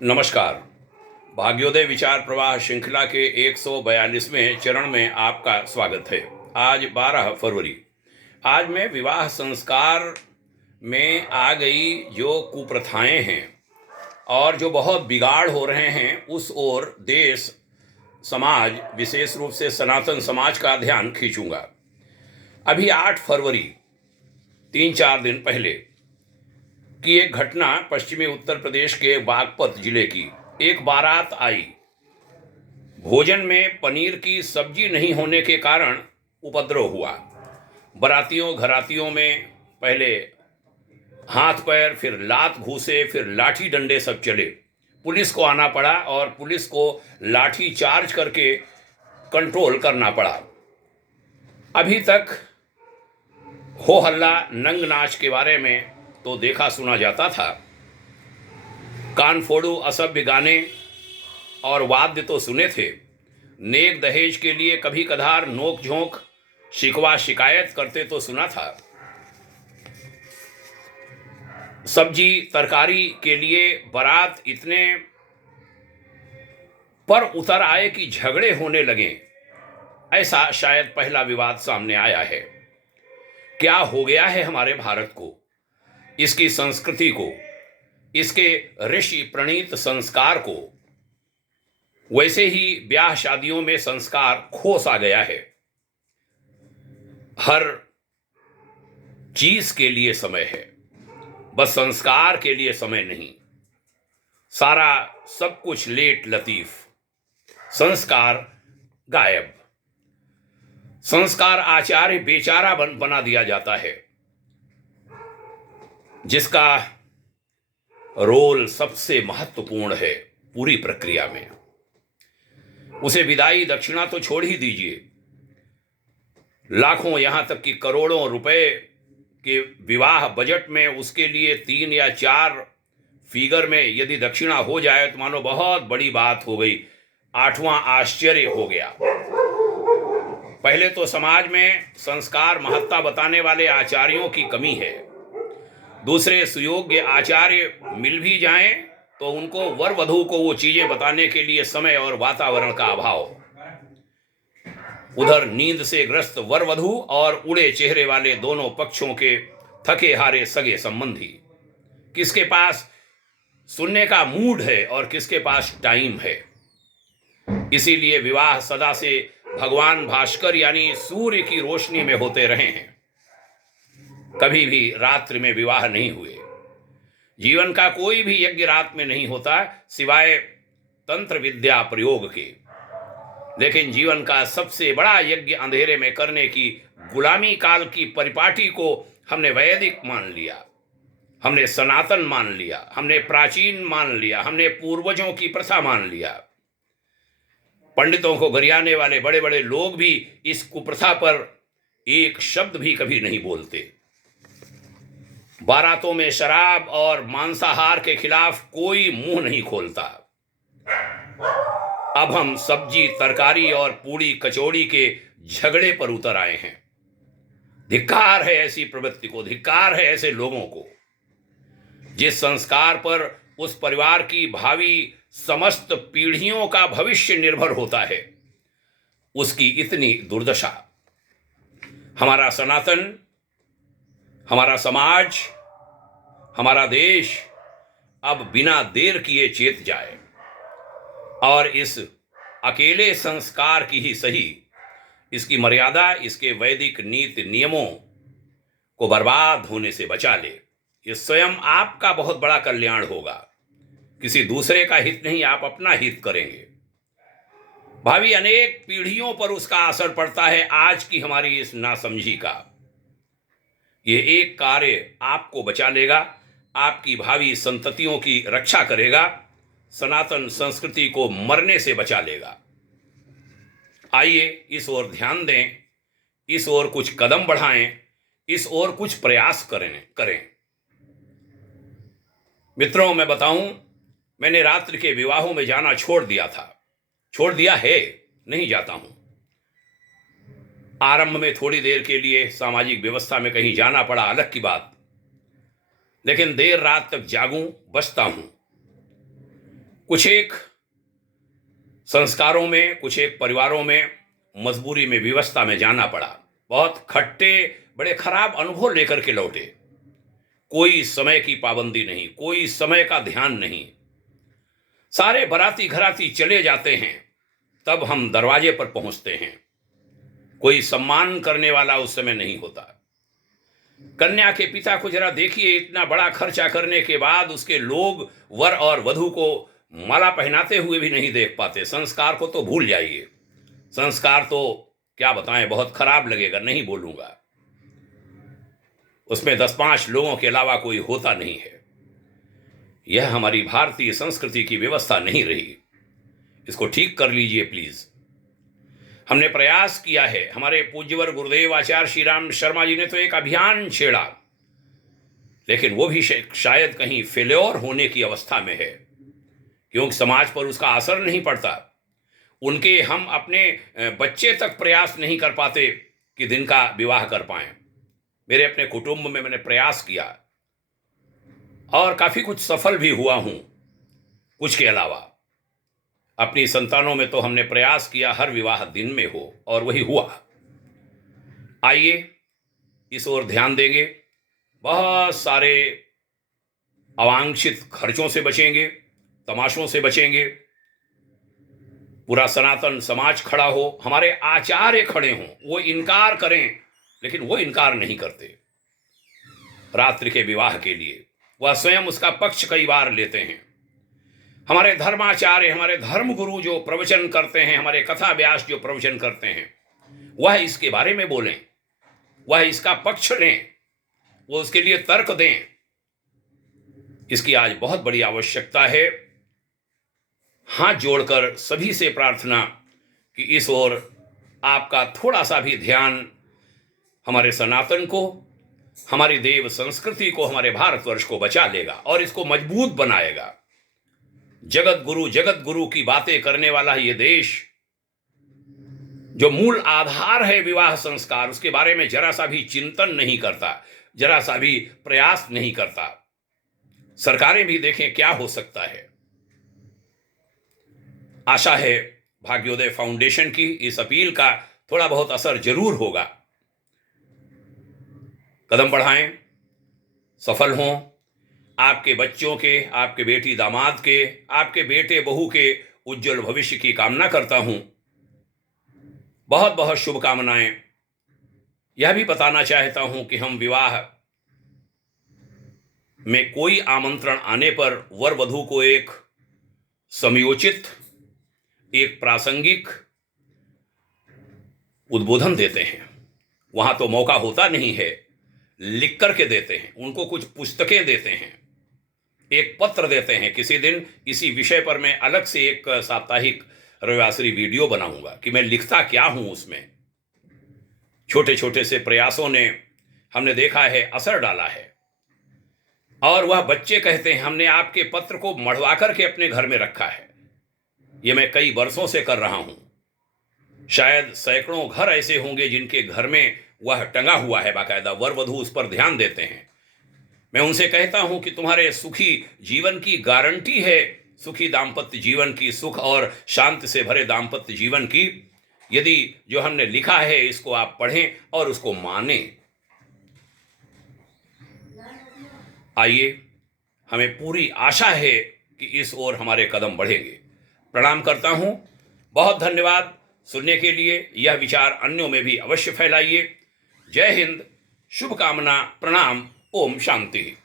नमस्कार। भाग्योदय विचार प्रवाह श्रृंखला के 142वें चरण में आपका स्वागत है। आज 12 फरवरी। आज मैं विवाह संस्कार में आ गई जो कुप्रथाएं हैं और जो बहुत बिगाड़ हो रहे हैं उस ओर देश समाज विशेष रूप से सनातन समाज का ध्यान खींचूंगा। अभी 8 फरवरी 3-4 दिन पहले की एक घटना पश्चिमी उत्तर प्रदेश के बागपत जिले की। एक बारात आई, भोजन में पनीर की सब्जी नहीं होने के कारण उपद्रव हुआ। बारातियों घरातियों में पहले हाथ पैर, फिर लात घूसे, फिर लाठी डंडे सब चले। पुलिस को आना पड़ा और पुलिस को लाठी चार्ज करके कंट्रोल करना पड़ा। अभी तक हो हल्ला नंग नाच के बारे में तो देखा सुना जाता था, कान फोड़ू असभ्य गाने और वाद्य तो सुने थे। नेक दहेज के लिए कभी कधार नोक झोंक शिकवा शिकायत करते तो सुना था। सब्जी तरकारी के लिए बारात इतने पर उतर आए कि झगड़े होने लगे, ऐसा शायद पहला विवाद सामने आया है। क्या हो गया है हमारे भारत को, इसकी संस्कृति को, इसके ऋषि प्रणीत संस्कार को। वैसे ही ब्याह शादियों में संस्कार खो सा गया है। हर चीज के लिए समय है, बस संस्कार के लिए समय नहीं। सारा सब कुछ लेट लतीफ, संस्कार गायब। संस्कार आचार्य बेचारा बना दिया जाता है, जिसका रोल सबसे महत्वपूर्ण है पूरी प्रक्रिया में। उसे विदाई दक्षिणा तो छोड़ ही दीजिए, लाखों यहां तक कि करोड़ों रुपए के विवाह बजट में उसके लिए 3 या 4 फिगर में यदि दक्षिणा हो जाए तो मानो बहुत बड़ी बात हो गई, 8वां आश्चर्य हो गया। पहले तो समाज में संस्कार महत्ता बताने वाले आचार्यों की कमी है। दूसरे सुयोग्य आचार्य मिल भी जाएं तो उनको वर वधू को वो चीजें बताने के लिए समय और वातावरण का अभाव। उधर नींद से ग्रस्त वर वधू और उड़े चेहरे वाले दोनों पक्षों के थके हारे सगे संबंधी। किसके पास सुनने का मूड है और किसके पास टाइम है। इसीलिए विवाह सदा से भगवान भास्कर यानी सूर्य की रोशनी में होते रहे हैं, कभी भी रात्रि में विवाह नहीं हुए। जीवन का कोई भी यज्ञ रात में नहीं होता सिवाय तंत्र विद्या प्रयोग के। लेकिन जीवन का सबसे बड़ा यज्ञ अंधेरे में करने की गुलामी काल की परिपाटी को हमने वैदिक मान लिया, हमने सनातन मान लिया, हमने प्राचीन मान लिया, हमने पूर्वजों की प्रथा मान लिया। पंडितों को गरियाने वाले बड़े बड़े लोग भी इस कुप्रथा पर एक शब्द भी कभी नहीं बोलते। बारातों में शराब और मांसाहार के खिलाफ कोई मुंह नहीं खोलता। अब हम सब्जी तरकारी और पूड़ी कचौड़ी के झगड़े पर उतर आए हैं। धिक्कार है ऐसी प्रवृत्ति को, धिक्कार है ऐसे लोगों को। जिस संस्कार पर उस परिवार की भावी समस्त पीढ़ियों का भविष्य निर्भर होता है, उसकी इतनी दुर्दशा। हमारा सनातन, हमारा समाज, हमारा देश अब बिना देर किए चेत जाए और इस अकेले संस्कार की ही सही, इसकी मर्यादा, इसके वैदिक नीति नियमों को बर्बाद होने से बचा ले। ये स्वयं आपका बहुत बड़ा कल्याण होगा। किसी दूसरे का हित नहीं, आप अपना हित करेंगे। भावी अनेक पीढ़ियों पर उसका असर पड़ता है आज की हमारी इस नासमझी का। ये एक कार्य आपको बचा लेगा, आपकी भावी संततियों की रक्षा करेगा, सनातन संस्कृति को मरने से बचा लेगा। आइए इस ओर ध्यान दें, इस ओर कुछ कदम बढ़ाएं, इस ओर कुछ प्रयास करें। मित्रों, मैं बताऊं, मैंने रात्रि के विवाहों में जाना छोड़ दिया है, नहीं जाता हूं। आरंभ में थोड़ी देर के लिए सामाजिक व्यवस्था में कहीं जाना पड़ा, अलग की बात, लेकिन देर रात तक जागूं, बचता हूं। कुछ एक संस्कारों में, कुछ एक परिवारों में मजबूरी में, विवशता में जाना पड़ा। बहुत खट्टे, बड़े खराब अनुभव लेकर के लौटे। कोई समय की पाबंदी नहीं, कोई समय का ध्यान नहीं। सारे बाराती घराती चले जाते हैं, तब हम दरवाजे पर पहुंचते हैं। कोई सम्मान करने वाला उस समय नहीं होता। कन्या के पिता को जरा देखिए, इतना बड़ा खर्चा करने के बाद उसके लोग वर और वधू को माला पहनाते हुए भी नहीं देख पाते। संस्कार को तो भूल जाइए, संस्कार तो क्या बताएं, बहुत खराब लगेगा, नहीं बोलूंगा। उसमें 10-5 लोगों के अलावा कोई होता नहीं है। यह हमारी भारतीय संस्कृति की व्यवस्था नहीं रही। इसको ठीक कर लीजिए प्लीज। हमने प्रयास किया है, हमारे पूज्यवर गुरुदेव आचार्य श्री राम शर्मा जी ने तो एक अभियान छेड़ा, लेकिन वो भी शायद कहीं फेल्योर होने की अवस्था में है, क्योंकि समाज पर उसका असर नहीं पड़ता। उनके हम अपने बच्चे तक प्रयास नहीं कर पाते कि दिन का विवाह कर पाएं। मेरे अपने कुटुंब में मैंने प्रयास किया और काफी कुछ सफल भी हुआ हूं। कुछ के अलावा अपनी संतानों में तो हमने प्रयास किया हर विवाह दिन में हो, और वही हुआ। आइए इस ओर ध्यान देंगे। बहुत सारे अवांछित खर्चों से बचेंगे, तमाशों से बचेंगे। पूरा सनातन समाज खड़ा हो, हमारे आचार्य खड़े हों, वो इनकार करें, लेकिन वो इनकार नहीं करते। रात्रि के विवाह के लिए वह स्वयं उसका पक्ष कई बार लेते हैं। हमारे धर्माचार्य, हमारे धर्मगुरु जो प्रवचन करते हैं, हमारे कथा व्यास जो प्रवचन करते हैं, वह इसके बारे में बोलें, वह इसका पक्ष लें, वो उसके लिए तर्क दें। इसकी आज बहुत बड़ी आवश्यकता है। हाथ जोड़कर सभी से प्रार्थना कि इस ओर आपका थोड़ा सा भी ध्यान हमारे सनातन को, हमारी देव संस्कृति को, हमारे भारतवर्ष को बचा लेगा और इसको मजबूत बनाएगा। जगत गुरु की बातें करने वाला ये देश, जो मूल आधार है विवाह संस्कार, उसके बारे में जरा सा भी चिंतन नहीं करता, जरा सा भी प्रयास नहीं करता। सरकारें भी देखें क्या हो सकता है। आशा है भाग्योदय फाउंडेशन की इस अपील का थोड़ा बहुत असर जरूर होगा। कदम बढ़ाएं, सफल हों। आपके बच्चों के, आपके बेटी दामाद के, आपके बेटे बहू के उज्जवल भविष्य की कामना करता हूं। बहुत बहुत शुभकामनाएं। यह भी बताना चाहता हूं कि हम विवाह में कोई आमंत्रण आने पर वर वधू को एक समयोचित, एक प्रासंगिक उद्बोधन देते हैं। वहां तो मौका होता नहीं है, लिख करके देते हैं। उनको कुछ पुस्तकें देते हैं, एक पत्र देते हैं। किसी दिन इसी विषय पर मैं अलग से एक साप्ताहिक रविवासरी वीडियो बनाऊंगा कि मैं लिखता क्या हूं उसमें। छोटे छोटे से प्रयासों ने, हमने देखा है, असर डाला है। और वह बच्चे कहते हैं हमने आपके पत्र को मढ़वा करके अपने घर में रखा है। ये मैं कई वर्षों से कर रहा हूं। शायद सैकड़ों घर ऐसे होंगे जिनके घर में वह टंगा हुआ है बाकायदा। वर वधू उस पर ध्यान देते हैं। मैं उनसे कहता हूं कि तुम्हारे सुखी जीवन की गारंटी है, सुखी दाम्पत्य जीवन की, सुख और शांति से भरे दाम्पत्य जीवन की, यदि जो हमने लिखा है इसको आप पढ़ें और उसको मानें। आइए, हमें पूरी आशा है कि इस ओर हमारे कदम बढ़ेंगे। प्रणाम करता हूं, बहुत धन्यवाद सुनने के लिए। यह विचार अन्यों में भी अवश्य फैलाइए। जय हिंद, शुभकामना, प्रणाम, ओम शांति।